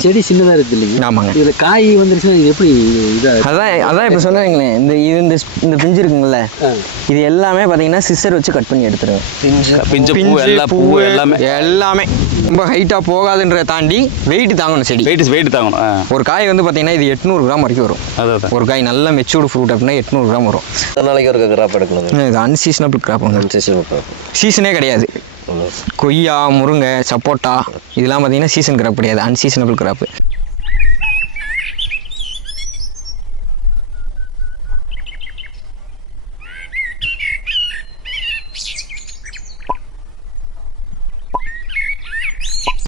செடி சின்னதாக இருக்குது இல்லைங்க? ஆமாங்க. இதில் காய் வந்துருச்சுன்னா இது எப்படி இதாக? அதான் இப்போ சொன்னாங்களேன், இந்த பிஞ்சு இருக்குங்கள்ல, இது எல்லாமே பார்த்தீங்கன்னா சிஸ்டர் வச்சு கட் பண்ணி எடுத்துருவேன். பிஞ்சு பூ எல்லாமே ரொம்ப ஹைட்டாக போகாதுன்ற தாண்டி வெயிட் தாங்கணும். செடி வெயிட் தாங்கணும். ஒரு காய் வந்து பார்த்தீங்கன்னா இது 800 கிராம் வரைக்கும் வரும். அதான் ஒரு காய் நல்ல மெச்சூர்டு ஃப்ரூட் அப்படின்னா 800 கிராம் வரும். நாளைக்கு ஒரு கிராப் எடுக்கணும். இது அன்சீசனபிள் கிராப். சீசனே கிடையாது. கொய்யா, முருங்கை, சப்போட்டா இதெல்லாம் பார்த்தீங்கன்னா சீசன் கிராப் கிடையாது, அன்சீசனபிள் கிராப்பு.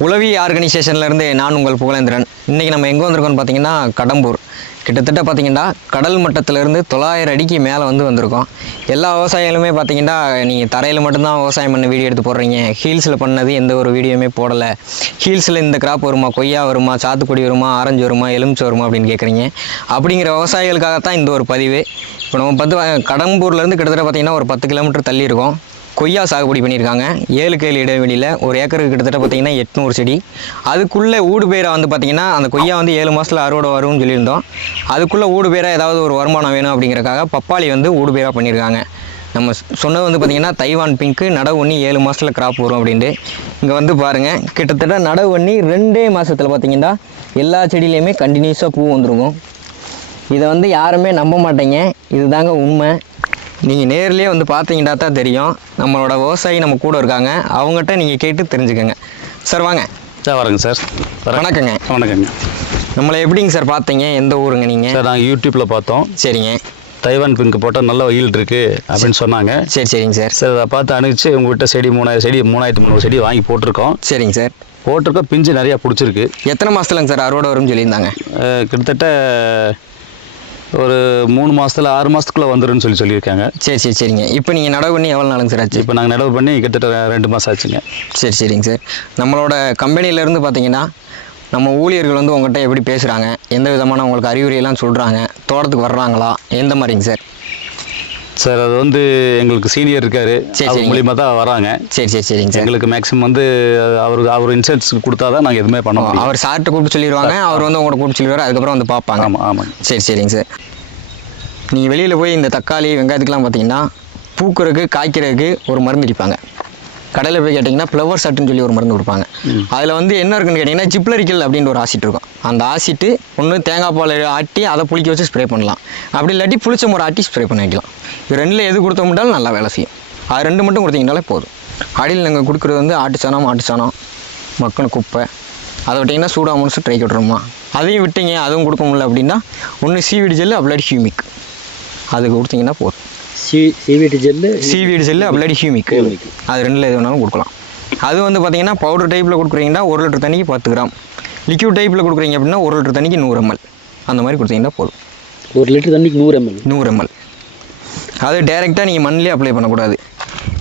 உளவி ஆர்கனைசேஷன்லேருந்து நான் உங்கள் புகழேந்திரன். இன்றைக்கி நம்ம எங்கே வந்திருக்கோம்னு பார்த்தீங்கன்னா கடம்பூர். கிட்டத்தட்ட பார்த்தீங்கன்னா கடல் மட்டத்திலேருந்து 900 அடிக்கு மேலே வந்திருக்கோம். எல்லா விவசாயிகளுமே பார்த்தீங்கன்னா நீங்கள் தரையில் மட்டும்தான் விவசாயம் பண்ண வீடியோ எடுத்து போடுறீங்க, ஹீல்ஸில் பண்ணது எந்த ஒரு வீடியோவுமே போடலை. ஹீல்ஸில் இந்த கிராப் வருமா, கொய்யா வருமா, சாத்துக்குடி வருமா, ஆரஞ்சு வருமா, எலுமிச்சை வருமா அப்படின்னு கேட்குறீங்க. அப்படிங்கிற விவசாயிகளுக்காகத்தான் இந்த ஒரு பதிவு. இப்போ நம்ம கடம்பூர்லேருந்து கிட்டத்தட்ட பார்த்தீங்கன்னா ஒரு 10 கிலோமீட்டர் தள்ளி இருக்கோம். கொய்யா சாகுபடி பண்ணியிருக்காங்க 7 கையில் இடைவெளியில். ஒரு ஏக்கருக்கு கிட்டத்தட்ட பார்த்திங்கன்னா 800 செடி. அதுக்குள்ளே ஊடு பேரை வந்து பார்த்திங்கன்னா அந்த கொய்யா வந்து 7 மாதத்தில் அறுவடை வரும்னு சொல்லியிருந்தோம். அதுக்குள்ளே ஊடு பேராக ஏதாவது ஒரு வருமானம் வேணும் அப்படிங்கிறக்காக பப்பாளி வந்து ஊடு பேராக பண்ணியிருக்காங்க. நம்ம சொன்னது வந்து பார்த்திங்கன்னா தைவான் பிங்க்கு நடவு பண்ணி 7 மாதத்தில் கிராப் வரும் அப்படின்ட்டு. இங்கே வந்து பாருங்கள், கிட்டத்தட்ட நடவு பண்ணி 2 மாதத்தில் பார்த்திங்கன்னா எல்லா செடியிலையுமே கண்டினியூஸாக பூ வந்துருக்கும். இதை வந்து யாருமே நம்ப மாட்டேங்க, இதுதாங்க உண்மை. நீங்கள் நேர்லேயே வந்து பார்த்தீங்கன்னா தான் தெரியும். நம்மளோட விவசாயி நம்ம கூட இருக்காங்க, அவங்ககிட்ட நீங்கள் கேட்டு தெரிஞ்சுக்கோங்க. சார் வாங்க. சார் வரேங்க சார். வணக்கங்க. வணக்கங்க. நம்மளை எப்படிங்க சார் பார்த்தீங்க, எந்த ஊருங்க நீங்கள்? சார் நாங்கள் யூடியூப்பில் பார்த்தோம். சரிங்க. தைவான் பிங்க் போட்டால் நல்ல வெயில் இருக்குது அப்படின்னு சொன்னாங்க. சரிங்க சார். சார் அதை பார்த்து அனுப்பிச்சு உங்கள்கிட்ட செடி 3300 செடி வாங்கி போட்டிருக்கோம். சரிங்க சார். போட்டிருக்கோம், பிஞ்சு நிறையா பிடிச்சிருக்கு. எத்தனை மாதத்துலங்க சார் அறுவடை வரும்னு சொல்லியிருந்தாங்க? கிட்டத்தட்ட ஒரு 3 மாதத்தில் 6 மாதத்துக்குள்ளே வந்துடும்னு சொல்லியிருக்காங்க. சரிங்க. இப்போ நீங்கள் நடவு பண்ணி எவ்வளோ நாளுங்க சார் ஆச்சு? இப்போ நாங்கள் நடவு பண்ணி கிட்டத்தட்ட 2 மாதம் ஆச்சுங்க. சரிங்க சார். நம்மளோட கம்பெனிலேருந்து பார்த்தீங்கன்னா நம்ம ஊழியர்கள் வந்து உங்கள்கிட்ட எப்படி பேசுகிறாங்க, எந்த விதமான உங்களுக்கு அறிவுரையெல்லாம் சொல்கிறாங்க, தோட்டத்துக்கு வர்றாங்களா, எந்த மாதிரிங்க சார்? சார் அது வந்து எங்களுக்கு சீனியர் இருக்கார், அவர் மூலியமாக தான் வராங்க. சரிங்க சார். எங்களுக்கு மேக்ஸிமம் வந்து அவர் இன்சூரன்ஸ் கொடுத்தா தான் நாங்கள் எதுவுமே பண்ண முடியும். அவர் சார்கிட்ட கூப்பிட்டு சொல்லிடுவாங்க, அவர் வந்து உங்களை கூப்பிட்டு சொல்லிடுவார், அதுக்கப்புறம் வந்து பார்ப்பாங்க. ஆமாம். சரிங்க சார். நீங்கள் வெளியில் போய் இந்த தக்காளி வெங்காயத்துக்கெலாம் பார்த்தீங்கன்னா பூக்கிறதுக்கு காய்க்கிறதுக்கு ஒரு மருந்து அடிப்பாங்க. கடையில் போய் கேட்டிங்கன்னா ஃப்ளவர் சட்டுன்னு சொல்லி ஒரு மருந்து கொடுப்பாங்க. அதில் வந்து என்ன இருக்குன்னு கேட்டிங்கன்னா ஜிப்ளரிக்கல் அப்படின்ற ஒரு ஆசிட் இருக்கும். அந்த ஆசிட்டு ஒன்று தேங்காய் பால் ஆட்டி அதை புளிக்க வச்சு ஸ்ப்ரே பண்ணலாம், அப்படி இல்லாட்டி புளிச்ச முறை ஆட்டி ஸ்ப்ரே பண்ண வைக்கலாம். இது 2ல் எது கொடுத்தோம்னாலும் நல்லா வேலை செய்யும். அது 2 மட்டும் கொடுத்தீங்கனாலே போதும். அடியில் நாங்கள் கொடுக்குறது வந்து ஆட்டுச்சாணம், மக்குன குப்பை, அதை விட்டிங்கன்னா சூடாக முடிச்சு ட்ரை விட்டுருமா. அதையும் விட்டீங்க, அதுவும் கொடுக்க முடியல அப்படின்னா ஒன்று சீவீடு ஜெல்லு அப்ளைடு ஹியூமிக், அது கொடுத்தீங்கன்னா போதும். சீவீடு ஜெல்லு அப்ளைடு ஹியூமிக், அது 2ல் எது வேணாலும் கொடுக்கலாம். அது வந்து பார்த்தீங்கன்னா பவுடர் டைப்பில் கொடுக்குறீங்கன்னா 1 லிட்டர் தண்ணிக்கு 10 கிராம், லிக்யூட் டைப்பில் கொடுக்குறீங்க அப்படின்னா 1 லிட்டர் தண்ணிக்கு 100 ml, அந்த மாதிரி கொடுத்தீங்கன்னா போதும். 1 லிட்டர் தண்ணிக்கு 100 ml. அது டைரெக்டாக நீங்கள் மண்ணிலே அப்ளை பண்ணக்கூடாது.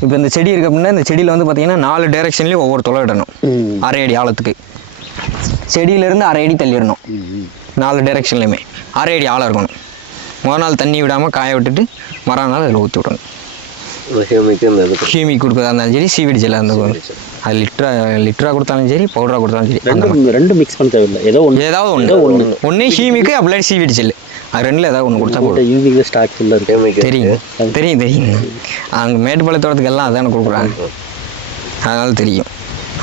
இப்போ இந்த செடி இருக்குது அப்படின்னா இந்த செடியில் வந்து பார்த்தீங்கன்னா 4 டைரெக்ஷன்லேயும் ஒவ்வொரு தொலை இடணும். 1/2 அடி ஆழத்துக்கு செடியிலேருந்து 1/2 அடி தள்ளிடணும். 4 டைரெக்ஷன்லையுமே 1/2 அடி ஆழம் இருக்கணும். முதல் நாள் தண்ணி விடாமல் காய விட்டுட்டு மறுநாள் அதில் ஊற்றி விடணும். ஹியூமிக் கொடுக்குறதா இருந்தாலும் சரி, சீவீடு ஜெல்லாக இருந்தாலும், அது லிட்டராக கொடுத்தாலும் சரி, பவுடராக கொடுத்தாலும் சரி, ரெண்டும் மிக்ஸ் பண்ண தேவையில்லை. ஏதாவது ஒன்று ஹியூமிக்கு அப்ளைடு சீவீடு ஜெல்லு, அது 2ல் ஏதாவது ஒன்று கொடுத்தா போதும். யூமிக் ஸ்டாக் ஃபுல்லாக இருக்குது. தெரியும். அங்கே மேட்டுப்பாளையத்தோட்டத்துக்கு எல்லாம் அதானே கொடுக்குறாங்க, அதனால தெரியும்.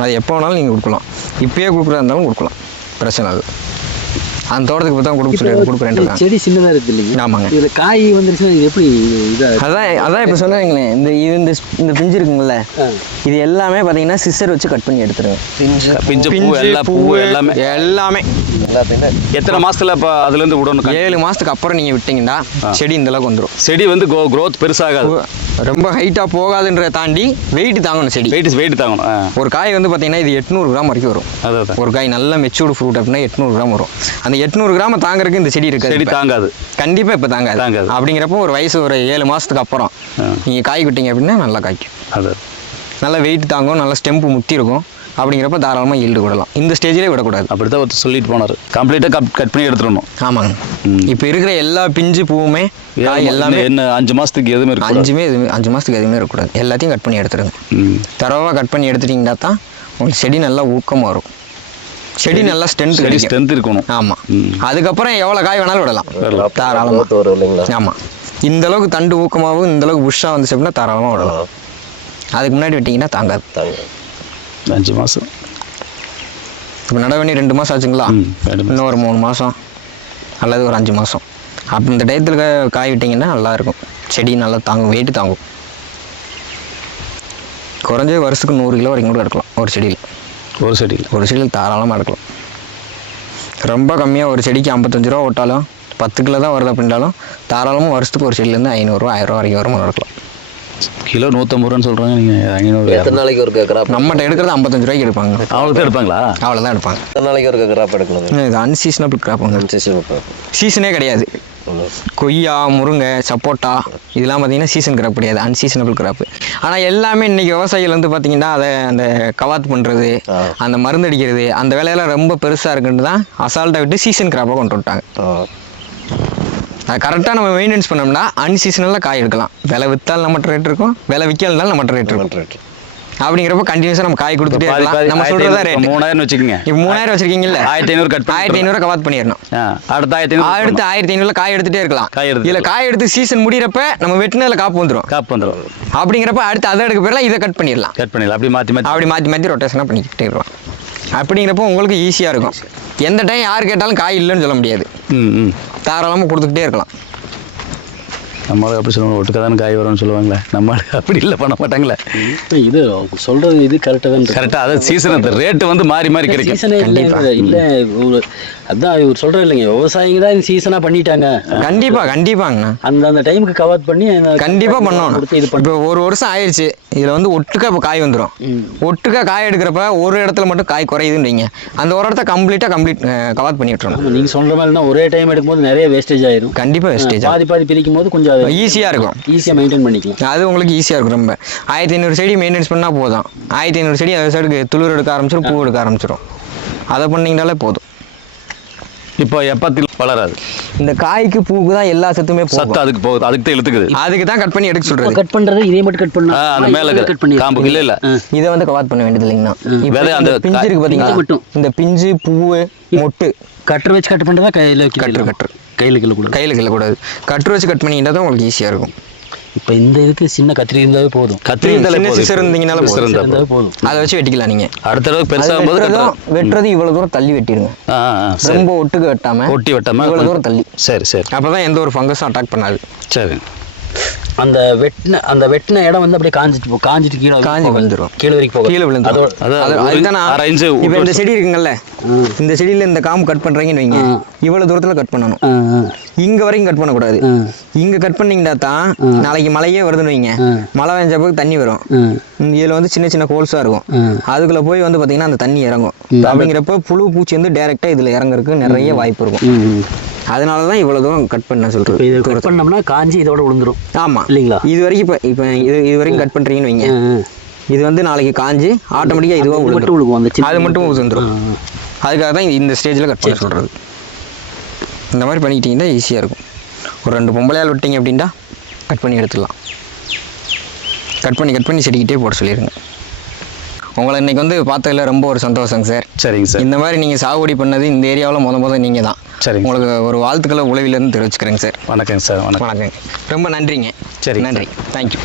அது எப்போ வேணாலும் நீங்கள் கொடுக்கலாம், இப்போயே கொடுக்குறதா இருந்தாலும் கொடுக்கலாம், பிரச்சனை இல்லை. அந்த தோட்டத்துக்கு தான் கொடுக்குறேன். செடி சின்னதாக இருக்குது இல்லைங்க? ஆமாங்க. இதில் காய் வந்துருச்சுன்னா இது எப்படி இதாக? அதான் இப்போ சொன்னாங்களேன், இந்த பிஞ்சு இருக்குங்கள்ல, இது எல்லாமே பார்த்தீங்கன்னா சிஸ்டர் வச்சு கட் பண்ணி எடுத்துருவேன். பிஞ்சு பூ எல்லாமே எத்தனை மாதத்தில் இப்போ அதுலேருந்து விடணும்? 7 மாதத்துக்கு அப்புறம் நீங்கள் விட்டிங்கன்னா செடி இந்தளவுக்கு வந்துடும். செடி வந்து க்ரோத் பெருசாகாது, ரொம்ப ஹைட்டாக போகாதுன்ற தாண்டி வெயிட் தாங்கணும். செடி வெயிட் தாங்கணும். ஒரு காய் வந்து பார்த்தீங்கன்னா இது 800 கிராம் வரைக்கும் வரும். ஒரு காய் நல்ல மெச்சூர்டு ஃப்ரூட் அப்படின்னா 800 கிராம் வரும். அந்த 800 கிராம் தாங்கிறதுக்கு இந்த செடி இருக்காது. செடி தாங்காது, கண்டிப்பாக இப்போ தாங்காது. அப்படிங்கிறப்போ ஒரு வயசு ஒரு 7 மாதத்துக்கு அப்புறம் நீங்கள் காய் விட்டீங்க அப்படின்னா நல்லா காய்க்கும். அது நல்லா வெயிட் தாங்கும், நல்லா ஸ்டெம்பு முத்தி இருக்கும். அப்படிங்கிறப்ப தாராளமாக ஈல்டு விடலாம். இந்த ஸ்டேஜிலே விடக்கூடாது. அப்படி தான் ஒருத்தர் சொல்லிட்டு போனார், கம்ப்ளீட்டாக கட் பண்ணி எடுத்துடணும். ஆமாங்க. இப்போ இருக்கிற எல்லா பிஞ்சு பூவுமே எல்லாமே என்ன 5 மாதத்துக்கு எதுவுமே இருக்கு, 5 மாதத்துக்கு எதுவுமே இருக்கக்கூடாது. எல்லாத்தையும் கட் பண்ணி எடுத்துருங்க. தரவாக கட் பண்ணி எடுத்துட்டிங்கன்னா தான் உங்களுக்கு செடி நல்லா ஊக்கமாக வரும். செடி நல்லா ஸ்ட்ரென்த் கிடைக்கும், ஸ்ட்ரென்த் இருக்கணும். ஆமாம். அதுக்கப்புறம் எவ்வளோ காய் வேணாலும் விடலாம் வரலாம். தாராளமாக. வரும் இல்லைங்களா? ஆமாம், இந்த அளவுக்கு தண்டு ஊக்கமாகவும் இந்த அளவுக்கு புஷ்ஷாக வந்துச்சு அப்படின்னா தாராளமாக விடலாம். அதுக்கு முன்னாடி விட்டிங்கன்னா தாங்காது. 5 மாதம் இப்போ நட வேண்டி 2 மாதம் ஆச்சுங்களா, இன்னும் ஒரு 3 மாதம் அல்லது ஒரு 5 மாதம் அப்போ இந்த டயத்தில் காய் விட்டிங்கன்னா நல்லாயிருக்கும். செடி நல்லா தாங்கும், வெயிட்டு தாங்கும். குறைஞ்ச வருஷத்துக்கு 100 கிலோ வரைக்கும் கூட எடுக்கலாம் ஒரு செடியில். ஒரு செடியில் தாராளமாக எடுக்கலாம். ரொம்ப கம்மியாக ஒரு செடிக்கு 55 ரூபா ஓட்டாலும் 10 கிலோ தான் வருது அப்படின்றாலும் தாராளமாக வருஷத்துக்கு ஒரு செடியிலேருந்து 500 ரூபா 1000 ரூபா வரைக்கும் வருமானம் எடுக்கலாம். கிலோ 150 ரூபான்னு சொல்கிறாங்க, நீங்கள் 500. எத்தனை நாளைக்கு ஒரு கிராப்? நம்மகிட்ட எடுக்கிறது 55 ரூபாய்க்கு எடுப்பாங்க. அவ்வளோதான் எடுப்பாங்களா? அவ்வளோதான் எடுப்பாங்க. எத்தனை நாளைக்கு ஒரு கிராப் எடுக்கணும்? இது அன்சீசனபிள் கிராப், சீசனே கிடையாது. கொய்யா, முருங்கை, சப்போட்டா இதெல்லாம் பார்த்தீங்கன்னா சீசன் கிராப் கிடையாது, அன்சீசனபிள் கிராப். ஆனால் எல்லாமே இன்றைக்கி விவசாயிகள் வந்து பார்த்தீங்கன்னா அதை அந்த கவாத் பண்ணுறது, அந்த மருந்து அடிக்கிறது, அந்த வேலையெல்லாம் ரொம்ப பெருசாக இருக்குன்னு தான் அசால்ட்டாக விட்டு சீசன் கிராப்பாக கொண்டு விட்டாங்க. அதை கரெக்டாக நம்ம மெயின்டெனன்ஸ் பண்ணோம்னா அன்சீசனலில் காய் எடுக்கலாம். விலை விற்றாலும் நம்மகிட்ட ரேட் இருக்கும், விலை விற்கலனாலும் நம்மகிட்ட ரேட் இருக்கும். அப்படிங்கிறப்ப கண்டினியூஸாக நம்ம காய் கொடுத்துட்டே இருக்கலாம். நம்ம சொல்கிறதா ரேட் 3000 வச்சுக்கோங்க. இப்போ 3000 வச்சிருக்கீங்கல்ல, 1500 கட் 1500 கவாத் பண்ணிடணும். அடுத்து 1500 காய் எடுத்துகிட்டே இருக்கலாம். இதில் காய் எடுத்து சீசன் முடிகிறப்ப நம்ம வெட்டினதில் காப்பு வந்துடும். அப்படிங்கிறப்ப அடுத்து அதை எடுக்க போயிடலாம், இதை கட் பண்ணிடலாம். அப்படி மாற்றி ரொட்டேஷனாக பண்ணிக்கிட்டே இருக்கலாம். அப்படிங்கிறப்போ உங்களுக்கு ஈஸியாக இருக்கும். எந்த டைம் யார் கேட்டாலும் காய் இல்லைன்னு சொல்ல முடியாது, தாராளமாக கொடுத்துக்கிட்டே இருக்கலாம். நம்மளுக்கு அப்படி சொல்லுவாங்க, ஒட்டுக்க தானே காய் வரும்னு சொல்லுவாங்களே, நம்மளுக்கு அப்படி இல்லை, பண்ண மாட்டாங்களே. இது சொல்கிறது இது கரெக்டாக தான். கரெக்டாக அதாவது சீசன் ரேட்டு வந்து மாறி கிடைக்கும். சீசனே இல்லை, அதான் இவர் சொல்கிற இல்லைங்க, விவசாயிங்க தான் சீசனாக பண்ணிட்டாங்க. கண்டிப்பாங்கண்ணா அந்த டைமுக்கு கவர் பண்ணி கண்டிப்பாக பண்ணணும். இப்போ ஒரு வருஷம் ஆயிடுச்சு, இதில் வந்து ஒட்டுக்கா இப்போ காய் வந்துடும். ஒட்டுக்கா காய் எடுக்கிறப்ப ஒரு இடத்துல மட்டும் காய் குறையுதுன்றீங்க, அந்த ஒரு இடத்த கம்ப்ளீட் கவர் பண்ணி விட்டுறணும். நீங்கள் சொல்கிற மாதிரி தான் ஒரே டைம் எடுக்கும்போது நிறைய வேஸ்டேஜ் ஆயிரும். கண்டிப்பாக வேஸ்டேஜ். பாதி பிரிக்கும் போது கொஞ்சம் ஈஸியாக இருக்கும், ஈஸியாக மெயின்டைன் பண்ணிக்கலாம். அது உங்களுக்கு ஈஸியாக இருக்கும். ரொம்ப 1500 செடி மெயின்டைன்ஸ் பண்ணால் போதும். 1500 செடி அது சைடுக்கு துளிர் எடுக்க ஆரம்பிச்சிடும், பூ எடுக்க ஆரம்பிச்சிடும். அதை பண்ணிங்கனாலே போதும். இப்போ எப்பத்தில் வளராது, இந்த காய்க்கு பூக்கு தான் எல்லா சத்துமே சத்து அதுக்கு போகுது, அதுக்கு தான் இழுத்துக்குது. அதுக்கு தான் கட் பண்ணி எடுக்க சொல்றது. கட் பண்றது இதே மட்டும் கட் பண்ணா அந்த மேல கட் பண்ணி காம்பு இல்ல இதை வந்து கவாத் பண்ண வேண்டியது இல்லைங்கண்ணா. இப்போ அந்த பிஞ்சு இருக்கு பாத்தீங்களா, மட்டும் இந்த பிஞ்சு பூவு மொட்டு கட்டர் வச்சு கட் பண்றதா கையில கட்டர் கையில கிள்ளக்கூடாது. கட்டர் வச்சு கட் பண்ணிக்கிட்டா தான் உங்களுக்கு ஈஸியாக இருக்கும். இப்போ இந்த இதுக்கு சின்ன கத்திரி இருந்தாவே போதும். கத்திரி இருந்தீங்கனாலும் போதும், அதை வச்சு வெட்டிக்கலாம். நீங்க அடுத்த தடவை பெருசாக வெட்டுறது இவ்வளவு தூரம் தள்ளி வெட்டிடுங்க. ரொம்ப ஒட்டுக்கு வெட்டாம இவ்வளவு தூரம் தள்ளி. சரி அப்பதான் எந்த ஒரு ஃபங்கஸும் அட்டாக் பண்ணாது. சரி. அந்த வெட்டின இடம் வந்து அப்படியே காஞ்சிட்டு காஞ்சி வந்துடும், கீழே வரைக்கும் கீழே விழுந்து. இப்போ இந்த செடி இருக்குங்கல்ல, இந்த செடியில இந்த காம்பு கட் பண்றீங்கன்னு வைங்க, இவ்வளவு தூரத்துல கட் பண்ணணும். இங்க வரைக்கும் கட் பண்ணக்கூடாது. இங்க கட் பண்ணீங்கன்னா தான் நாளைக்கு மழையே வருதுன்னு வைங்க, மழை பெஞ்ச போது தண்ணி வரும். இதுல வந்து சின்ன சின்ன ஹோல்ஸா இருக்கும், அதுக்குள்ள போய் வந்து பாத்தீங்கன்னா அந்த தண்ணி இறங்கும். அப்படிங்கிறப்ப புழு பூச்சி வந்து டைரக்டா இதுல இறங்குறதுக்கு நிறைய வாய்ப்பு இருக்கும். அதனாலதான் இவ்வளவு தூரம் கட் பண்ண சொல்றேன். இது கட் பண்ணோம்னா காஞ்சி இதோட விழுந்துரும். ஆமா இல்லைங்களா, இது வரைக்கும் இப்போ இது வரைக்கும் கட் பண்றீங்கன்னு வைங்க, இது வந்து நாளைக்கு காஞ்சி ஆட்டோமேட்டிக்கா இதுவா விழுந்துரும், அது மட்டும் விழுந்துரும். அதுக்காக தான் இந்த ஸ்டேஜில் கட் பண்ண சொல்கிறது. இந்த மாதிரி பண்ணிக்கிட்டிங்கன்னா ஈஸியாக இருக்கும். ஒரு 2 பொம்பளையால் விட்டிங்க அப்படின்ட்டா கட் பண்ணி எடுத்துடலாம். கட் பண்ணி செடிக்கிட்டே போட சொல்லிடுங்க. உங்களை இன்றைக்கி வந்து பார்த்ததில் ரொம்ப ஒரு சந்தோஷங்க சார். சரிங்க சார். இந்த மாதிரி நீங்கள் சாகுபடி பண்ணது இந்த ஏரியாவில் முதல் நீங்கள் தான். சரிங்க. உங்களுக்கு ஒரு வாழ்த்துக்களை உளவிலேருந்து தெரிவிச்சுக்கிறேங்க சார். வணக்கங்க சார். வணக்கங்க, ரொம்ப நன்றிங்க. சரி, நன்றி, தேங்க்யூ.